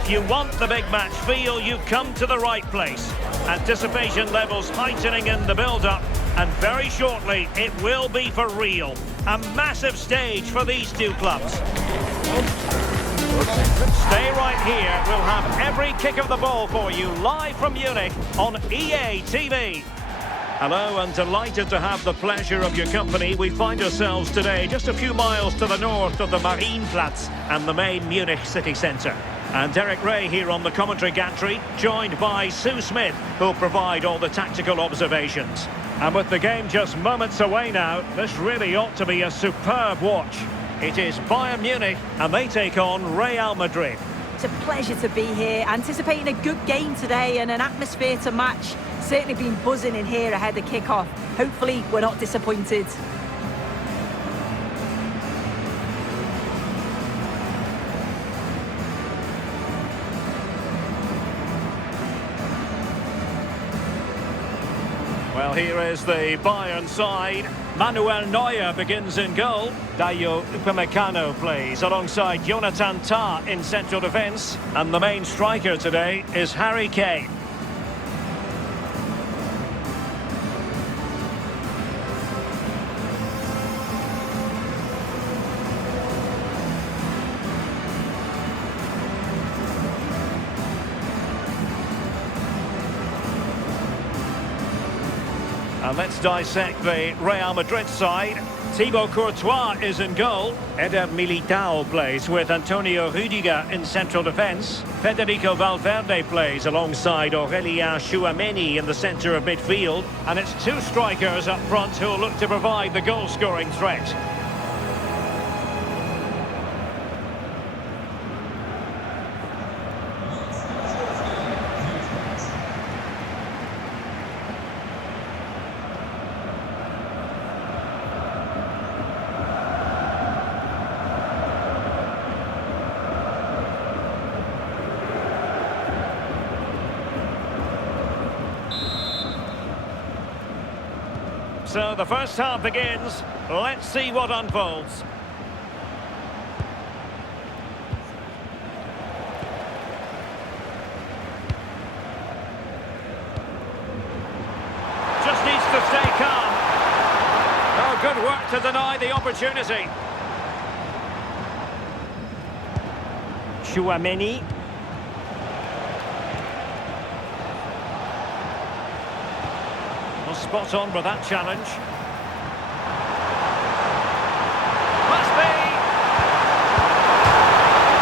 If you want the big match feel, you've come to the right place. Anticipation levels heightening in the build-up, and very shortly it will be for real. A massive stage for these two clubs. Stay right here. We'll have every kick of the ball for you live from Munich on EA TV. Hello, and delighted to have the pleasure of your company. We find ourselves today just a few miles to the north of the Marienplatz and the main Munich city centre. And Derek Ray here on the commentary gantry, joined by Sue Smith, who'll provide all the tactical observations. And with the game just moments away now, this really ought to be a superb watch. It is Bayern Munich, and they take on Real Madrid. It's a pleasure to be here, anticipating a good game today and an atmosphere to match. Certainly been buzzing in here ahead of kick-off. Hopefully we're not disappointed. Well, here is the Bayern side. Manuel Neuer begins in goal. Dayo Upamecano plays alongside Jonathan Tah in central defence. And the main striker today is Harry Kane. And let's dissect the Real Madrid side. Thibaut Courtois is in goal. Eder Militao plays with Antonio Rüdiger in central defence. Federico Valverde plays alongside Aurélien Tchouaméni in the centre of midfield. And it's two strikers up front who will look to provide the goal-scoring threat. So the first half begins. Let's see what unfolds. Just needs to stay calm. Oh, good work to deny the opportunity. Tchouaméni. Spot on with that challenge. Must be!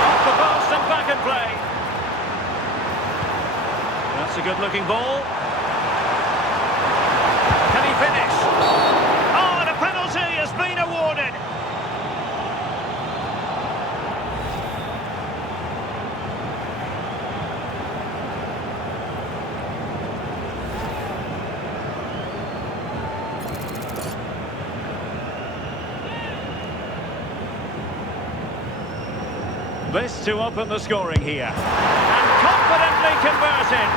Off the post and back in play. That's a good-looking ball. Can he finish? Oh, and a penalty has been awarded. This to open the scoring here. And confidently converted.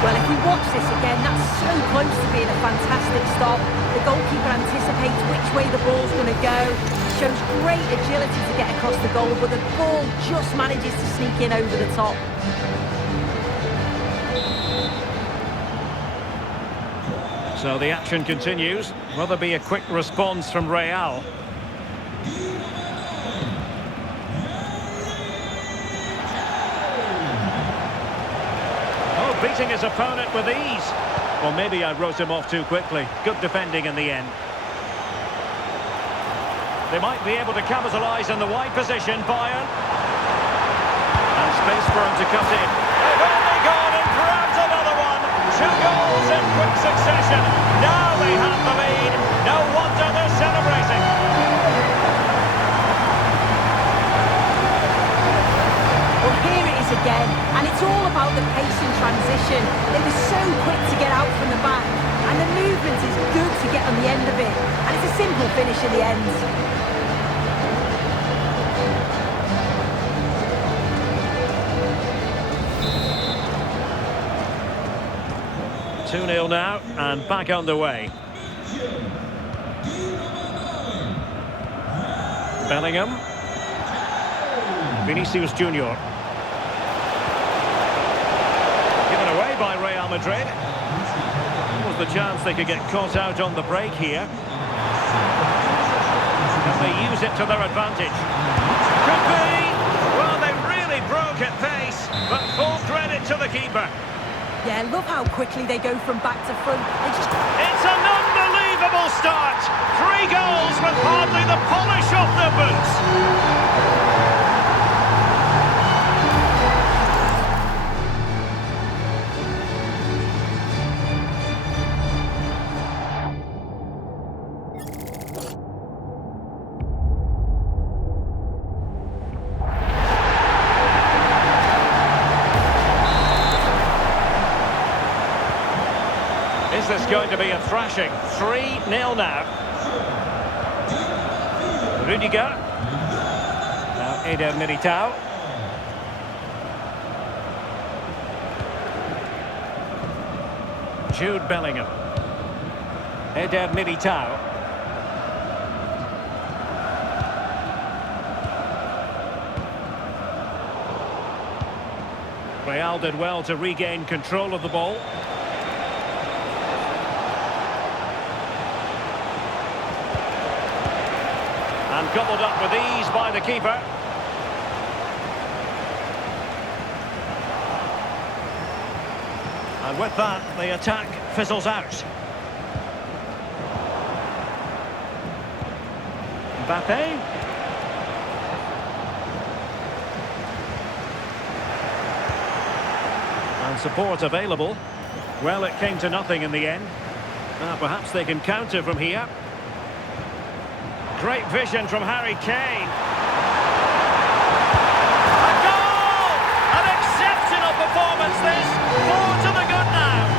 Well, if we watch this again, that's so close to being a fantastic stop. The goalkeeper anticipates which way the ball's going to go. Shows great agility to get across the goal, but the ball just manages to sneak in over the top. So the action continues. Will there be a quick response from Real? Oh, beating his opponent with ease. Well, maybe I wrote him off too quickly. Good defending in the end. They might be able to capitalise in the wide position, Bayern. And space for him to cut in. They've only gone and grabbed another one. 2 goals in quick succession. Now they have the lead. No wonder they're celebrating. Well, here it is again, and it's all about the pace and transition. They were so quick to get out from the back, and the movement is good to get on the end of it. And it's a simple finish in the end. 2-0 now, and back underway. Bellingham. Vinicius Junior. Given away by Real Madrid. Was the chance they could get caught out on the break here. Can they use it to their advantage? Could be! Well, they really broke at pace, but full credit to the keeper. Yeah, love how quickly they go from back to front. It's an unbelievable start! 3 goals with hardly the polish off their boots. Is this going to be a thrashing? 3-0 now. Rudiger. Now Eder Militao. Jude Bellingham. Eder Militao. Real did well to regain control of the ball. And gobbled up with ease by the keeper. And with that, the attack fizzles out. Mbappe. And support available. Well, it came to nothing in the end. Perhaps they can counter from here. Great vision from Harry Kane. A goal! An exceptional performance this. 4 to the good now.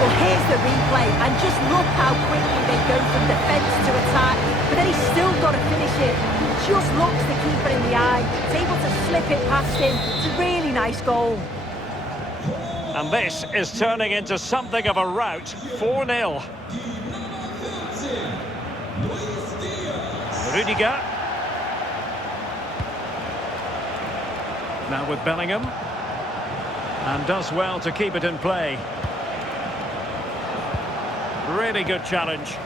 Well, here's the replay, and just look how quickly they go from defence to attack. But then he's still got to finish it. He just looks the keeper in the eye. He's able to slip it past him. It's a really nice goal. And this is turning into something of a rout. 4-0. Rudiger. Now with Bellingham. And does well to keep it in play. Really good challenge.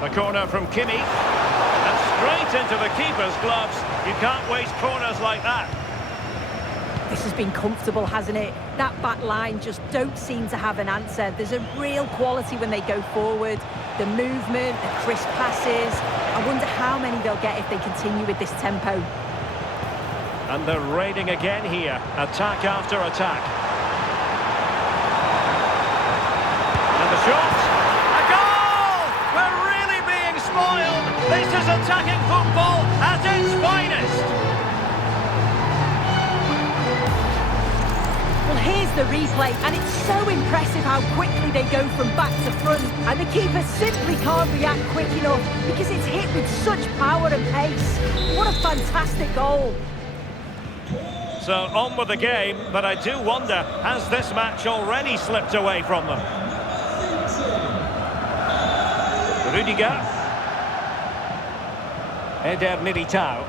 The corner from Kimi, and straight into the keeper's gloves. You can't waste corners like that. This has been comfortable, hasn't it? That back line just don't seem to have an answer. There's a real quality when they go forward. The movement, the crisp passes. I wonder how many they'll get if they continue with this tempo. And they're raiding again here. Attack after attack. And the shot. This is attacking football at its finest. Well, here's the replay, and it's so impressive how quickly they go from back to front. And the keeper simply can't react quick enough because it's hit with such power and pace. What a fantastic goal. So on with the game, but I do wonder, has this match already slipped away from them? Rudiger. Eder Militao.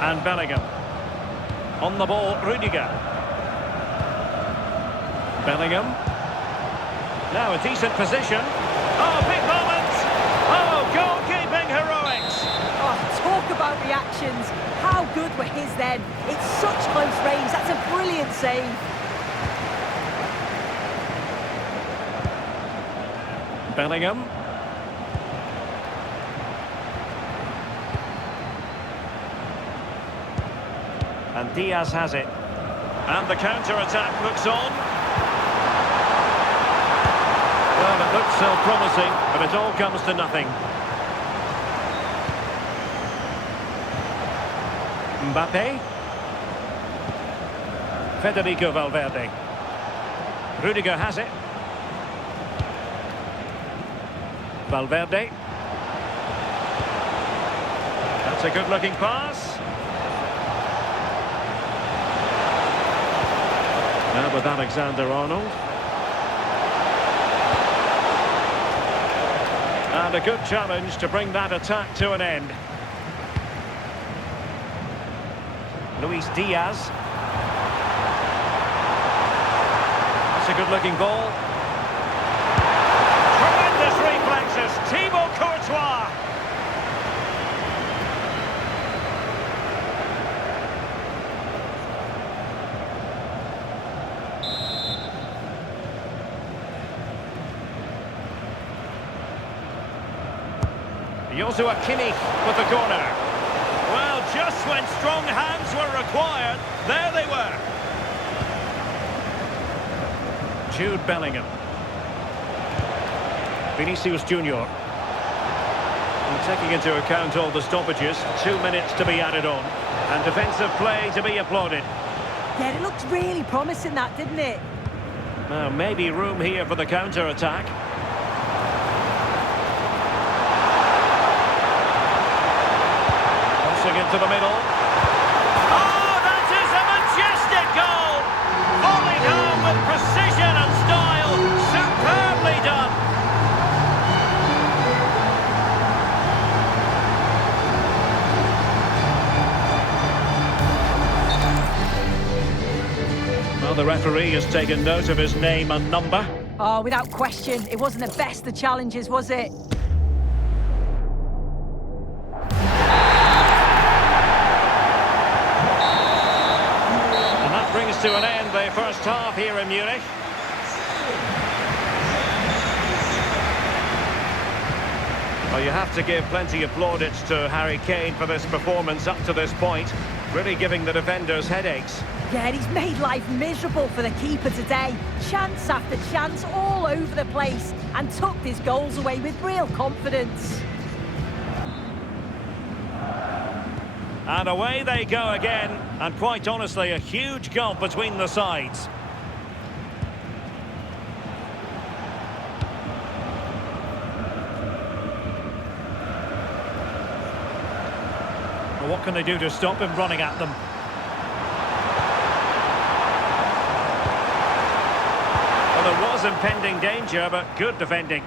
And Bellingham. On the ball, Rudiger. Bellingham. Now a decent position. Oh, big moment! Oh, goalkeeping heroics! Oh, talk about reactions. How good were his then? It's such close range. That's a brilliant save. Bellingham. And Diaz has it. And the counter-attack looks on. Well, it looks so promising, but it all comes to nothing. Mbappe. Federico Valverde. Rudiger has it. Valverde. That's a good-looking pass. Now with Alexander-Arnold. And a good challenge to bring that attack to an end. Luis Diaz. That's a good-looking ball. Tremendous reflexes, Thibaut Courtois. Joshua Kimmich with the corner. Well, just when strong hands were required, there they were. Jude Bellingham. Vinicius Junior. And taking into account all the stoppages, 2 minutes to be added on. And defensive play to be applauded. Yeah, it looked really promising, that, didn't it? Now, maybe room here for the counter-attack. Crossing into the middle. Oh, that is a majestic goal! Falling home with precision and style. Superbly done. Well, the referee has taken note of his name and number. Oh, without question, it wasn't the best of challenges, was it? And that brings to an end the first half here in Munich. Well, you have to give plenty of plaudits to Harry Kane for this performance up to this point, really giving the defenders headaches. Yeah, and he's made life miserable for the keeper today. Chance after chance all over the place, and tucked his goals away with real confidence. And away they go again, and quite honestly, a huge gulf between the sides. Well, what can they do to stop him running at them? Well, there was impending danger, but good defending.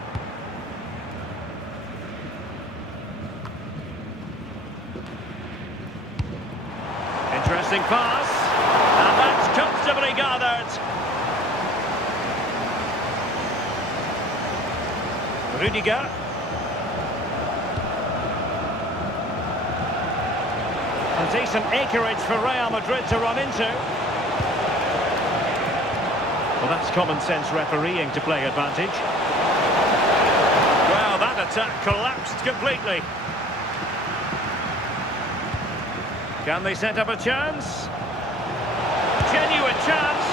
Interesting pass, and that's comfortably gathered. Rudiger. And decent acreage for Real Madrid to run into. Well, that's common sense refereeing to play advantage. Well, that attack collapsed completely. Can they set up a chance? Genuine chance.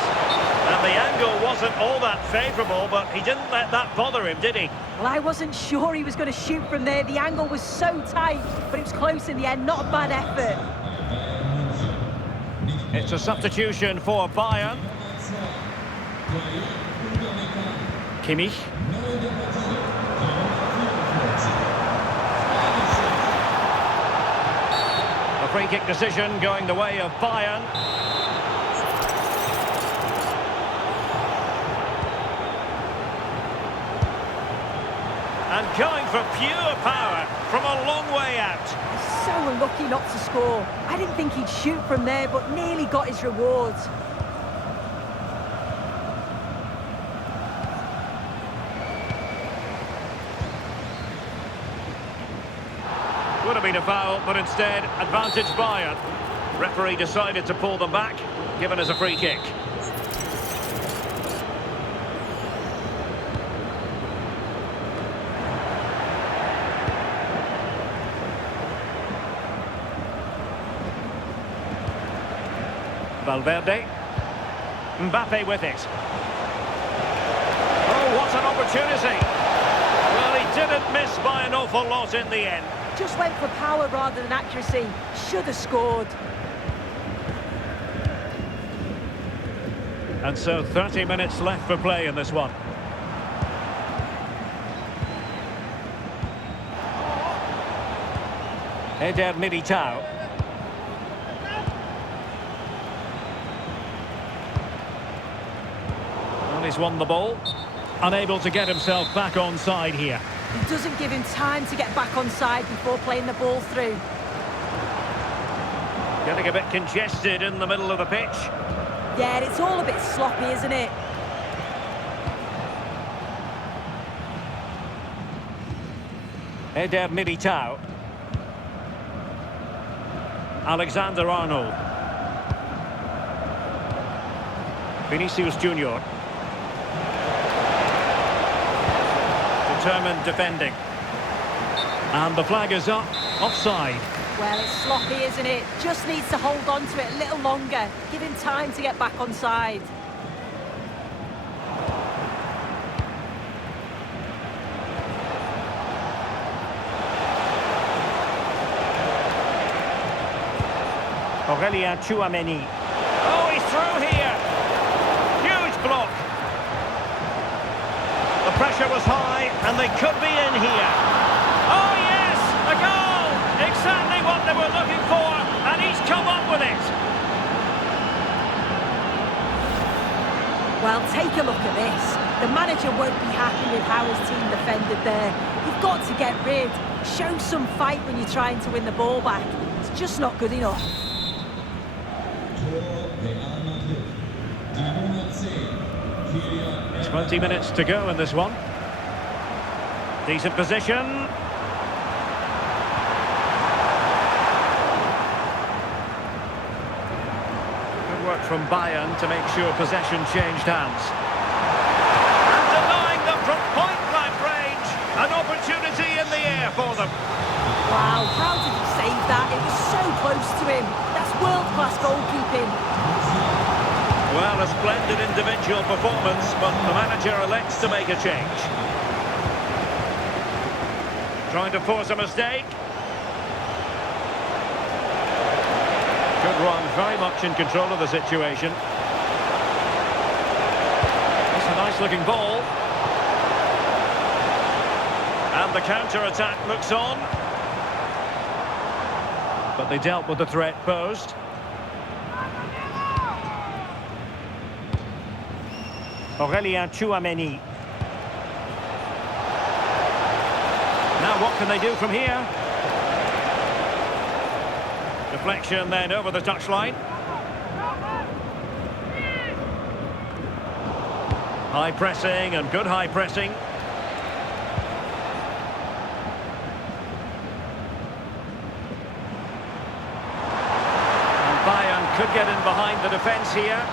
And the angle wasn't all that favourable, but he didn't let that bother him, did he? Well, I wasn't sure he was going to shoot from there. The angle was so tight, but it was close in the end. Not a bad effort. It's a substitution for Bayern. Kimmich. A free kick decision going the way of Bayern. And going for pure power from a long way out. He's so unlucky not to score. I didn't think he'd shoot from there, but nearly got his rewards. Would have been a foul, but instead, advantage Bayern. Referee decided to pull them back, given as a free kick. Valverde. Mbappe with it. Oh, what That's an opportunity. Well, he didn't miss by an awful lot in the end. Just went for power rather than accuracy. Should have scored. And so 30 minutes left for play in this one. Eder Militao. Well, he's won the ball. Unable to get himself back on side here. He doesn't give him time to get back on side before playing the ball through. Getting a bit congested in the middle of the pitch. Yeah, it's all a bit sloppy, isn't it? Eder Militao. Alexander-Arnold. Vinicius Junior. Determined defending. And the flag is up. Offside. Well, it's sloppy, isn't it? Just needs to hold on to it a little longer. Give him time to get back on side. Aurelien Tchouameni. Oh, he's through here. Huge block. The pressure was high, and they could be in here. Oh, yes! A goal! Exactly what they were looking for, and he's come up with it. Well, take a look at this. The manager won't be happy with how his team defended there. You've got to get rid. Show some fight when you're trying to win the ball back. It's just not good enough. 20 minutes to go in this one. Decent position. Good work from Bayern to make sure possession changed hands. And denying them from point-blank range. An opportunity in the air for them. Wow, how did he save that? It was so close to him. That's world-class goalkeeping. Well, a splendid individual performance, but the manager elects to make a change. Trying to force a mistake. Good run, very much in control of the situation. It's a nice-looking ball. And the counter-attack looks on. But they dealt with the threat posed. Aurelien Tchouameni. Now what can they do from here? Deflection then over the touchline. High pressing and good high pressing. And Bayern could get in behind the defence here.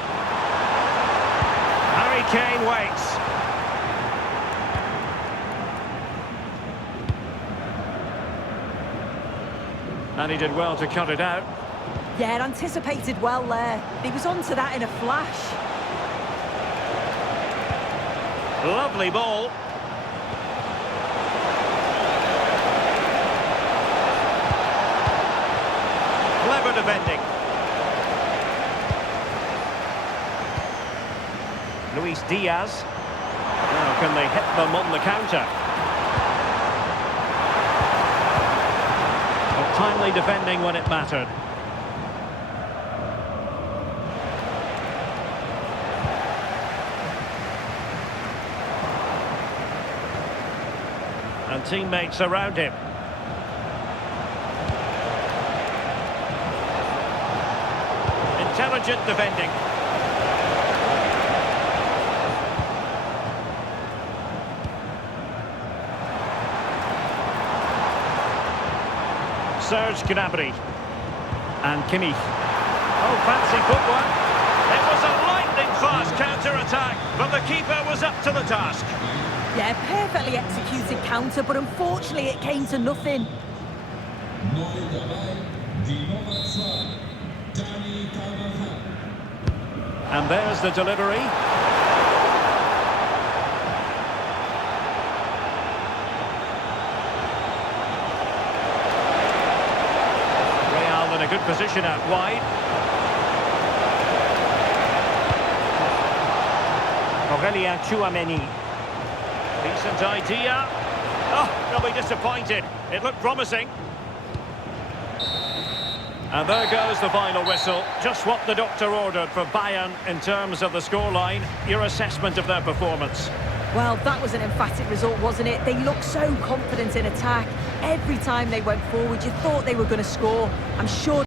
Harry Kane waits. And he did well to cut it out. Yeah, anticipated well there. He was onto that in a flash. Lovely ball. Clever defending. Luis Diaz. Now can they hit them on the counter? But timely defending when it mattered. And teammates around him. Intelligent defending. Serge Gnabry and Kimmich. Oh, fancy footwork. It was a lightning-fast counter-attack, but the keeper was up to the task. Yeah, perfectly executed counter, but unfortunately it came to nothing. And there's the delivery. good position out wide. Aurelien Tchouameni. Decent idea. Oh, they'll be disappointed. It looked promising. And there goes the final whistle. Just what the doctor ordered for Bayern in terms of the scoreline. Your assessment of their performance? Well, that was an emphatic result, wasn't it? They looked so confident in attack. Every time they went forward, you thought they were going to score. I'm sure